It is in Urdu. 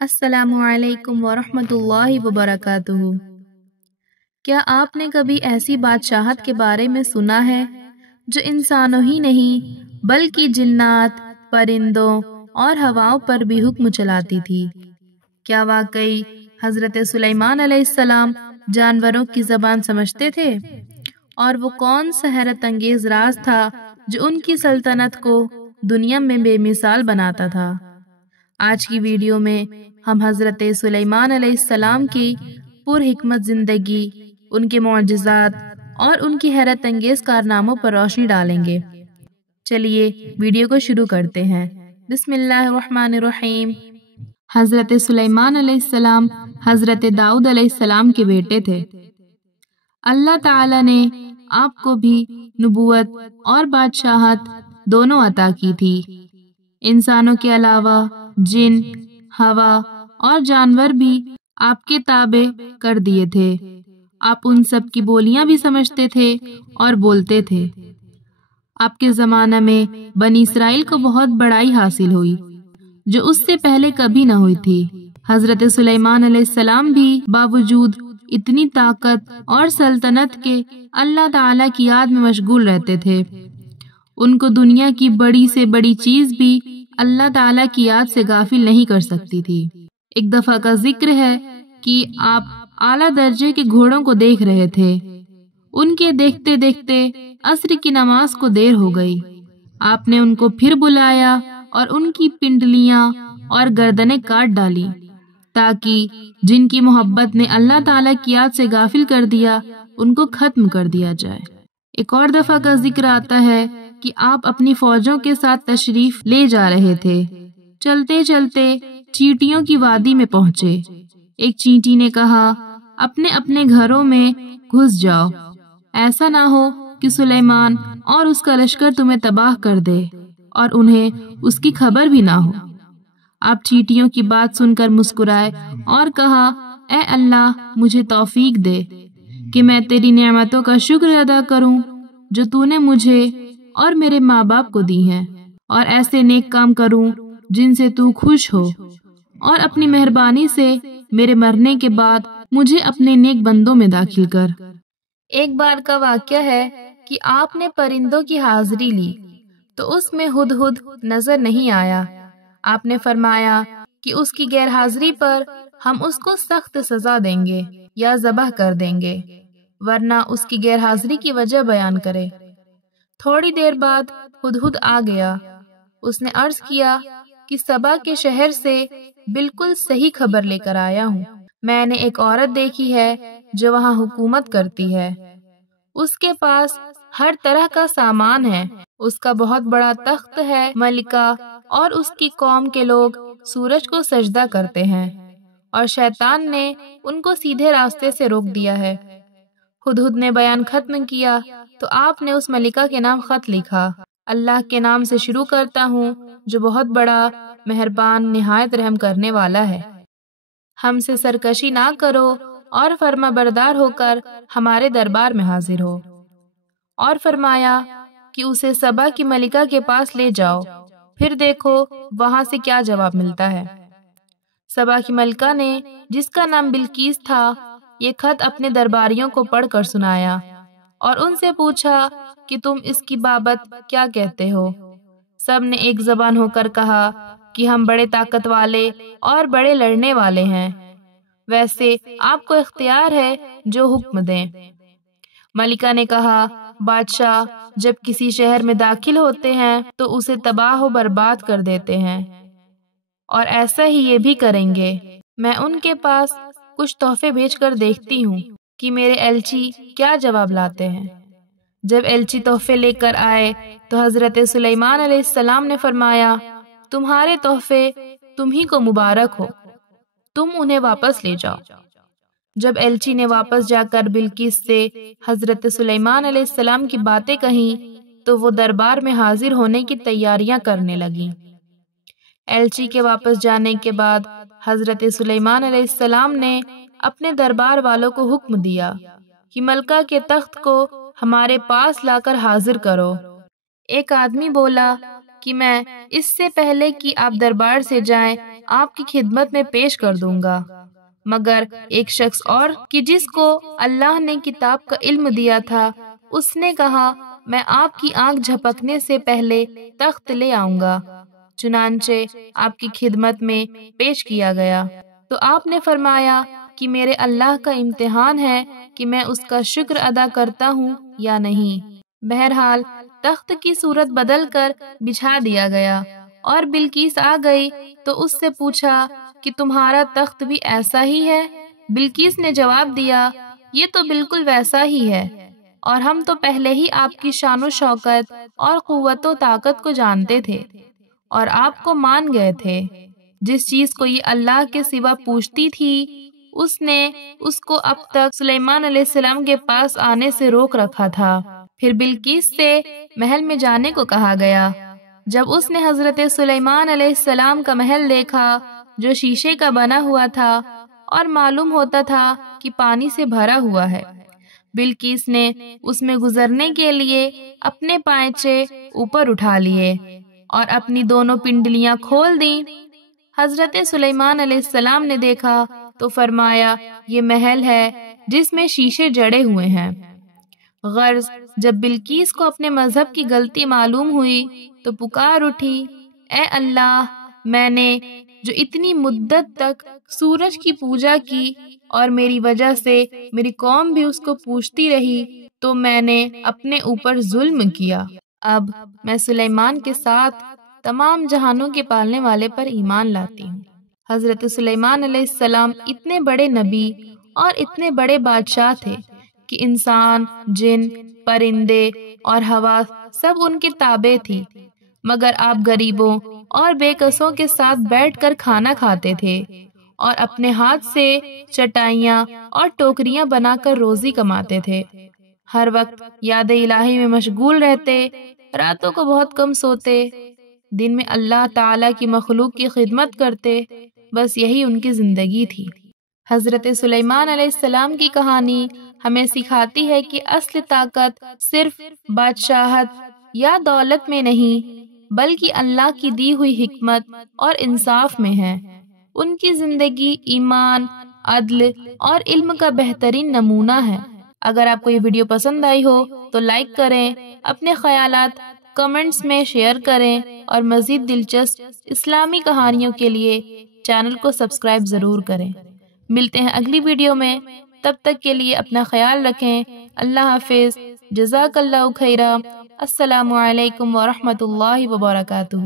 السلام علیکم ورحمۃ اللہ وبرکاتہ۔ کیا آپ نے کبھی ایسی بادشاہت کے بارے میں سنا ہے جو انسانوں ہی نہیں بلکہ جنات، پرندوں اور ہواؤں پر بھی حکم چلاتی تھی؟ کیا واقعی حضرت سلیمان علیہ السلام جانوروں کی زبان سمجھتے تھے؟ اور وہ کون سا حیرت انگیز راز تھا جو ان کی سلطنت کو دنیا میں بے مثال بناتا تھا؟ آج کی ویڈیو میں ہم حضرت سلیمان علیہ السلام کی پر حکمت زندگی، ان کے معجزات اور ان کی حیرت انگیز کارناموں پر روشنی ڈالیں گے۔ چلیے ویڈیو کو شروع کرتے ہیں۔ بسم اللہ الرحمن الرحیم۔ حضرت سلیمان علیہ السلام حضرت داؤد علیہ السلام کے بیٹے تھے۔ اللہ تعالی نے آپ کو بھی نبوت اور بادشاہت دونوں عطا کی تھی۔ انسانوں کے علاوہ جن، ہوا اور جانور بھی آپ کے تابع کر دیے تھے۔ آپ ان سب کی بولیاں بھی سمجھتے تھے اور بولتے تھے۔ آپ کے زمانہ میں بنی اسرائیل کو بہت بڑائی حاصل ہوئی جو اس سے پہلے کبھی نہ ہوئی تھی۔ حضرت سلیمان علیہ السلام بھی باوجود اتنی طاقت اور سلطنت کے اللہ تعالیٰ کی یاد میں مشغول رہتے تھے۔ ان کو دنیا کی بڑی سے بڑی چیز بھی اللہ تعالیٰ کی یاد سے غافل نہیں کر سکتی تھی۔ ایک دفعہ کا ذکر ہے کہ آپ اعلیٰ درجے کے گھوڑوں کو دیکھ رہے تھے۔ ان کے دیکھتے دیکھتے عصر کی نماز کو دیر ہو گئی۔ آپ نے ان کو پھر بلایا اور ان کی پنڈلیاں اور گردنیں کاٹ ڈالی تاکہ جن کی محبت نے اللہ تعالیٰ کی یاد سے غافل کر دیا ان کو ختم کر دیا جائے۔ ایک اور دفعہ کا ذکر آتا ہے کہ آپ اپنی فوجوں کے ساتھ تشریف لے جا رہے تھے۔ چلتے چلتے چیونٹیوں کی وادی میں پہنچے۔ ایک چیونٹی نے کہا، اپنے اپنے گھروں میں گھس جاؤ، ایسا نہ ہو کہ سلیمان اور اس کا لشکر تمہیں تباہ کر دے اور انہیں اس کی خبر بھی نہ ہو۔ آپ چیونٹیوں کی بات سن کر مسکرائے اور کہا، اے اللہ، مجھے توفیق دے کہ میں تیری نعمتوں کا شکر ادا کروں جو تو نے مجھے اور میرے ماں باپ کو دی ہیں، اور ایسے نیک کام کروں جن سے تو خوش ہو، اور اپنی مہربانی سے میرے مرنے کے بعد مجھے اپنے نیک بندوں میں داخل کر۔ ایک بار کا واقعہ ہے کہ آپ نے پرندوں کی حاضری لی تو اس میں ہدہد نظر نہیں آیا۔ آپ نے فرمایا کہ اس کی غیر حاضری پر ہم اس کو سخت سزا دیں گے یا ذبح کر دیں گے، ورنہ اس کی غیر حاضری کی وجہ بیان کرے۔ تھوڑی دیر بعد ہدہد آ گیا۔ اس نے عرض کیا کہ سبا کے شہر سے بالکل صحیح خبر لے کر آیا ہوں۔ میں نے ایک عورت دیکھی ہے جو وہاں حکومت کرتی ہے۔ اس کے پاس ہر طرح کا سامان ہے۔ اس کا بہت بڑا تخت ہے، ملکہ اور اس کی قوم کے لوگ سورج کو سجدہ کرتے ہیں، اور شیطان نے ان کو سیدھے راستے سے روک دیا ہے۔ ہدہد نے بیان ختم کیا تو آپ نے اس ملکہ کے نام خط لکھا۔ اللہ کے نام سے شروع کرتا ہوں جو بہت بڑا، مہربان، نہایت رحم کرنے والا ہے۔ ہم سے سرکشی نہ کرو اور فرما بردار ہو کر ہمارے دربار میں حاضر ہو۔ اور فرمایا کہ اسے سبا کی ملکہ کے پاس لے جاؤ، پھر دیکھو وہاں سے کیا جواب ملتا ہے۔ سبا کی ملکہ نے، جس کا نام بلقیس تھا، یہ خط اپنے درباریوں کو پڑھ کر سنایا اور ان سے پوچھا کہ تم اس کی بابت کیا کہتے ہو؟ سب نے ایک زبان ہو کر کہا کہ ہم بڑے طاقت والے اور بڑے لڑنے والے ہیں، ویسے آپ کو اختیار ہے جو حکم دیں۔ ملکہ نے کہا، بادشاہ جب کسی شہر میں داخل ہوتے ہیں تو اسے تباہ و برباد کر دیتے ہیں، اور ایسا ہی یہ بھی کریں گے۔ میں ان کے پاس کچھ تحفے بھیج کر دیکھتی ہوں کہ میرے ایلچی کیا جواب لاتے ہیں۔ جب ایلچی تحفے لے کر آئے تو حضرت سلیمان علیہ السلام نے فرمایا، تمہارے تحفے تم ہی کو مبارک ہو، تم انہیں واپس لے جاؤ۔ جب ایلچی نے واپس جا کر بلقیس سے حضرت سلیمان علیہ السلام کی باتیں کہیں تو وہ دربار میں حاضر ہونے کی تیاریاں کرنے لگیں۔ ایلچی کے واپس جانے کے بعد حضرت سلیمان علیہ السلام نے اپنے دربار والوں کو حکم دیا کہ ملکہ کے تخت کو ہمارے پاس لا کر حاضر کرو۔ ایک آدمی بولا، کہ میں اس سے پہلے کہ آپ دربار سے جائیں آپ کی خدمت میں پیش کر دوں گا، مگر ایک شخص اور کہ جس کو اللہ نے کتاب کا علم دیا تھا، اس نے کہا میں آپ کی آنکھ جھپکنے سے پہلے تخت لے آؤں گا۔ چنانچہ آپ کی خدمت میں پیش کیا گیا تو آپ نے فرمایا کہ میرے اللہ کا امتحان ہے کہ میں اس کا شکر ادا کرتا ہوں یا نہیں۔ بہرحال تخت کی صورت بدل کر بچھا دیا گیا اور بلقیس آ گئی تو اس سے پوچھا کہ تمہارا تخت بھی ایسا ہی ہے؟ بلقیس نے جواب دیا یہ تو بالکل ویسا ہی ہے، اور ہم تو پہلے ہی آپ کی شان و شوکت اور قوت و طاقت کو جانتے تھے اور آپ کو مان گئے تھے۔ جس چیز کو یہ اللہ کے سوا پوچھتی تھی اس نے اس کو اب تک سلیمان علیہ السلام کے پاس آنے سے روک رکھا تھا۔ پھر بلقیس سے محل میں جانے کو کہا گیا۔ جب اس نے حضرت سلیمان علیہ السلام کا محل دیکھا جو شیشے کا بنا ہوا تھا اور معلوم ہوتا تھا کہ پانی سے بھرا ہوا ہے، بلقیس نے اس میں گزرنے کے لیے اپنے پائچے اوپر اٹھا لیے اور اپنی دونوں پنڈلیاں کھول دیں۔ حضرت سلیمان علیہ السلام نے دیکھا تو فرمایا یہ محل ہے جس میں شیشے جڑے ہوئے ہیں۔ غرض جب بلقیس کو اپنے مذہب کی غلطی معلوم ہوئی تو پکار اٹھی، اے اللہ، میں نے جو اتنی مدت تک سورج کی پوجا کی اور میری وجہ سے میری قوم بھی اس کو پوجتی رہی تو میں نے اپنے اوپر ظلم کیا۔ اب میں سلیمان کے ساتھ تمام جہانوں کے پالنے والے پر ایمان لاتی ہوں۔ حضرت سلیمان علیہ السلام اتنے بڑے نبی اور اتنے بڑے بادشاہ تھے کہ انسان، جن، پرندے اور ہوا سب ان کے تابع تھی، مگر آپ غریبوں اور بے کسوں کے ساتھ بیٹھ کر کھانا کھاتے تھے اور اپنے ہاتھ سے چٹائیاں اور ٹوکریاں بنا کر روزی کماتے تھے۔ ہر وقت یاد الہی میں مشغول رہتے، راتوں کو بہت کم سوتے، دن میں اللہ تعالیٰ کی مخلوق کی خدمت کرتے، بس یہی ان کی زندگی تھی۔ حضرت سلیمان علیہ السلام کی کہانی ہمیں سکھاتی ہے کہ اصل طاقت صرف بادشاہت یا دولت میں نہیں بلکہ اللہ کی دی ہوئی حکمت اور انصاف میں ہے۔ ان کی زندگی ایمان، عدل اور علم کا بہترین نمونہ ہے۔ اگر آپ کو یہ ویڈیو پسند آئی ہو تو لائک کریں، اپنے خیالات کمنٹس میں شیئر کریں اور مزید دلچسپ اسلامی کہانیوں کے لیے چینل کو سبسکرائب ضرور کریں۔ ملتے ہیں اگلی ویڈیو میں، تب تک کے لیے اپنا خیال رکھیں۔ اللہ حافظ، جزاک اللہ خیرہ، السلام علیکم ورحمۃ اللہ وبرکاتہ۔